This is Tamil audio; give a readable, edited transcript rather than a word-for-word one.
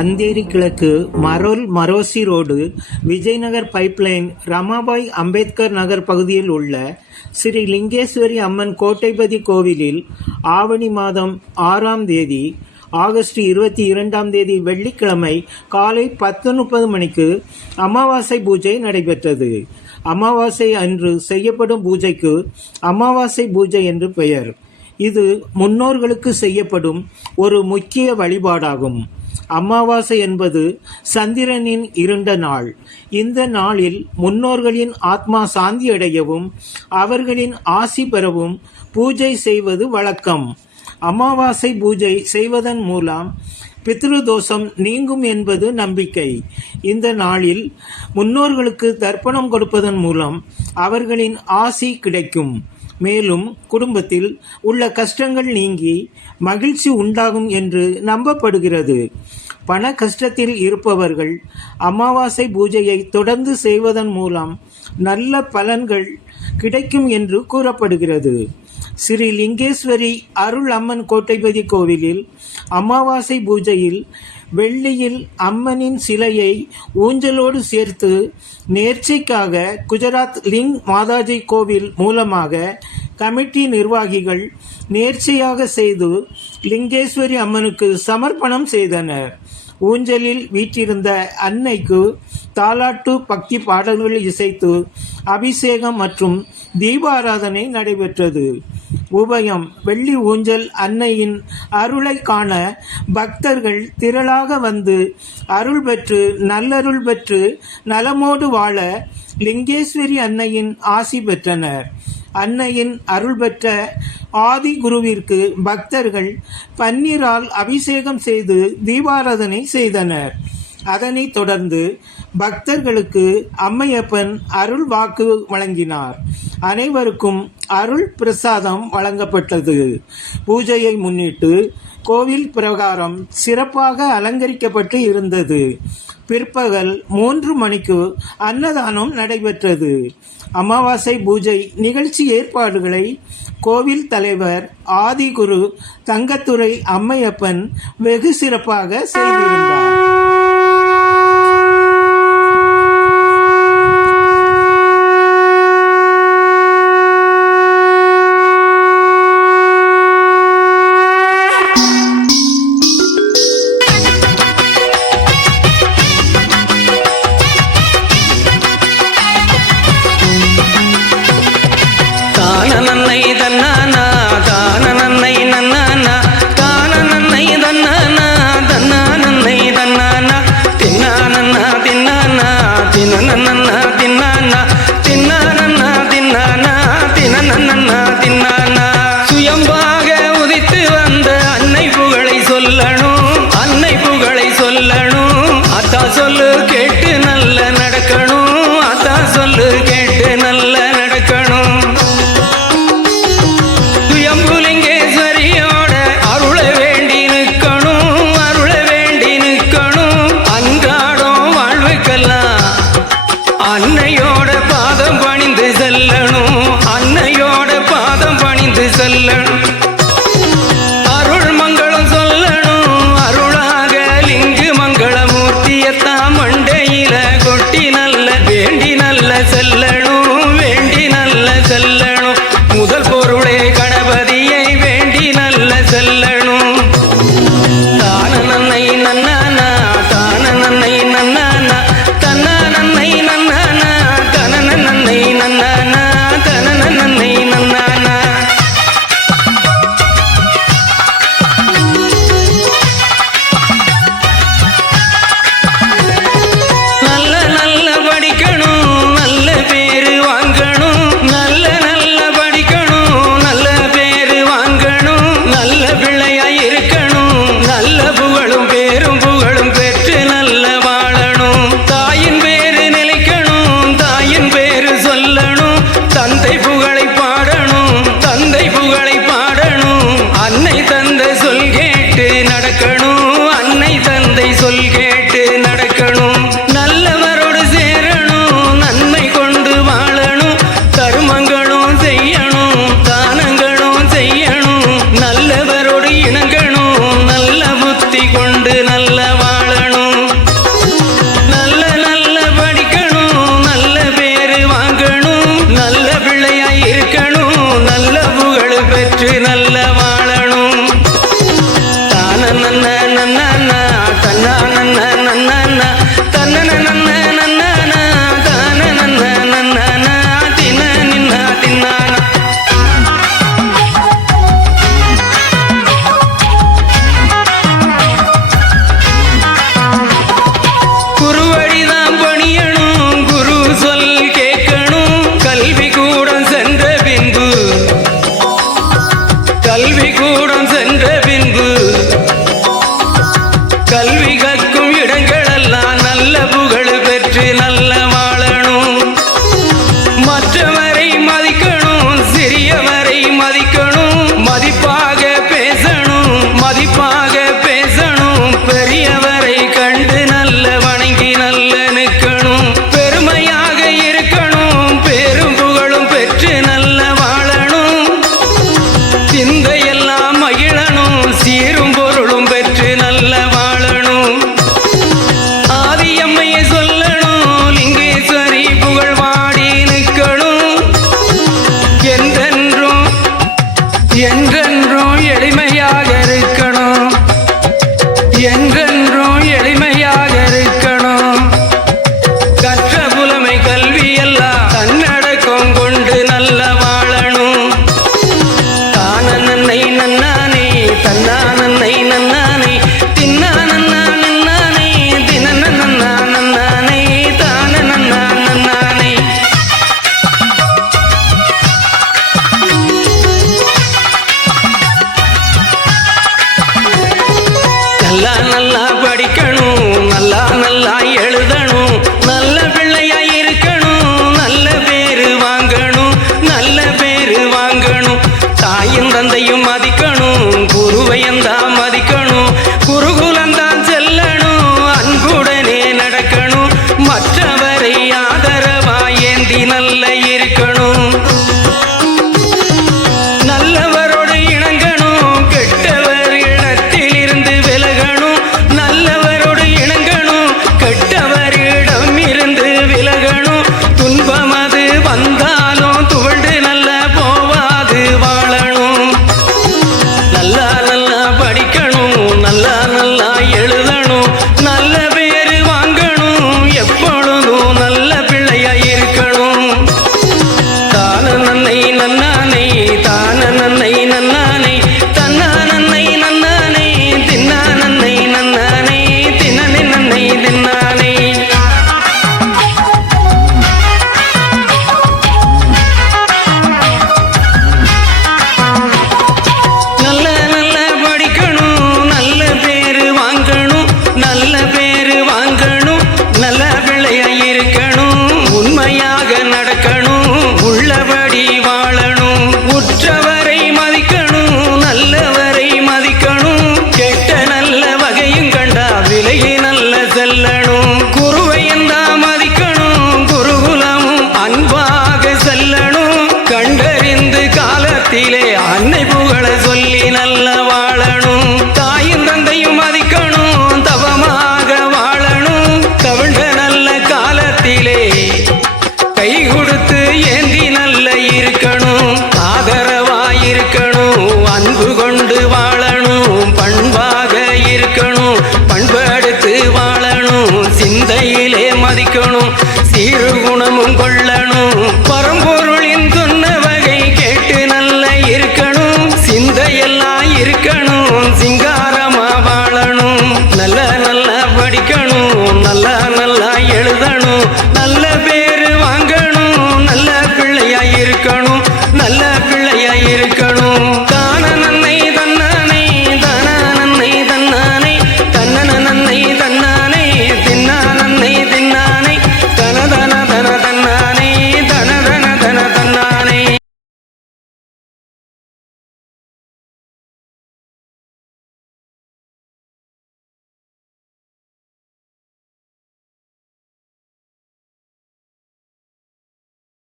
அந்தேரி கிழக்கு, மரோல் மரோசி ரோடு, விஜய்நகர் பைப்லைன், ரமாபாய் அம்பேத்கர் நகர் பகுதியில் உள்ள ஸ்ரீ லிங்கேஸ்வரி அம்மன் கோட்டைபதி கோவிலில் ஆவணி மாதம் 6ஆம் தேதி ஆகஸ்ட் 22ஆம் தேதி வெள்ளிக்கிழமை காலை 10:30 மணிக்கு அமாவாசை பூஜை நடைபெற்றது. அமாவாசை அன்று செய்யப்படும் பூஜைக்கு அமாவாசை பூஜை என்று பெயர். இது முன்னோர்களுக்கு செய்யப்படும் ஒரு முக்கிய வழிபாடாகும். அமாவாசை என்பது சந்திரனின் இருண்ட நாள். இந்த நாளில் முன்னோர்களின் ஆத்மா சாந்தியடையவும் அவர்களின் ஆசி பெறவும் பூஜை செய்வது வழக்கம். அமாவாசை பூஜை செய்வதன் மூலம் பித்ருதோஷம் நீங்கும் என்பது நம்பிக்கை. இந்த நாளில் முன்னோர்களுக்கு தர்ப்பணம் கொடுப்பதன் மூலம் அவர்களின் ஆசி கிடைக்கும். மேலும் குடும்பத்தில் உள்ள கஷ்டங்கள் நீங்கி மகிழ்ச்சி உண்டாகும் என்று நம்பப்படுகிறது. பண கஷ்டத்தில் இருப்பவர்கள் அமாவாசை பூஜையை தொடர்ந்து செய்வதன் மூலம் நல்ல பலன்கள் கிடைக்கும் என்று கூறப்படுகிறது. ஸ்ரீ லிங்கேஸ்வரி அருள் அம்மன் கோட்டைபதி கோவிலில் அமாவாசை பூஜையில் வெள்ளியில் அம்மனின் சிலையை ஊஞ்சலோடு சேர்த்து நேர்ச்சைக்காக குஜராத் லிங் மாதாஜி கோவில் மூலமாக கமிட்டி நிர்வாகிகள் நேர்ச்சையாக செய்து லிங்கேஸ்வரி அம்மனுக்கு சமர்ப்பணம் செய்தனர். ஊஞ்சலில் வீற்றிருந்த அன்னைக்கு தாலாட்டு பக்தி பாடல்கள் இசைத்து அபிஷேகம் மற்றும் தீபாராதனை நடைபெற்றது. உபயம் வெள்ளி ஊஞ்சல் அன்னையின் அருளை காண பக்தர்கள் திரளாக வந்து அருள் பெற்று நல்லருள் பெற்று நலமோடு வாழ லிங்கேஸ்வரி அன்னையின் ஆசி பெற்றனர். அன்னையின் அருள் பெற்ற ஆதி குருவிற்கு பக்தர்கள் பன்னீரால் அபிஷேகம் செய்து தீபாராதனை செய்தனர். அதனைத் தொடர்ந்து பக்தர்களுக்கு அம்மையப்பன் அருள் வாக்கு வழங்கினார். அனைவருக்கும் அருள் பிரசாதம் வழங்கப்பட்டது. பூஜையை முன்னிட்டு கோவில் பிரகாரம் சிறப்பாக அலங்கரிக்கப்பட்டு இருந்தது. பிற்பகல் 3 மணிக்கு அன்னதானம் நடைபெற்றது. அமாவாசை பூஜை நிகழ்ச்சி ஏற்பாடுகளை கோவில் தலைவர் ஆதிகுரு தங்கத்துரை அம்மையப்பன் வெகு சிறப்பாக செய்திருந்தார். தன்னா நல்லா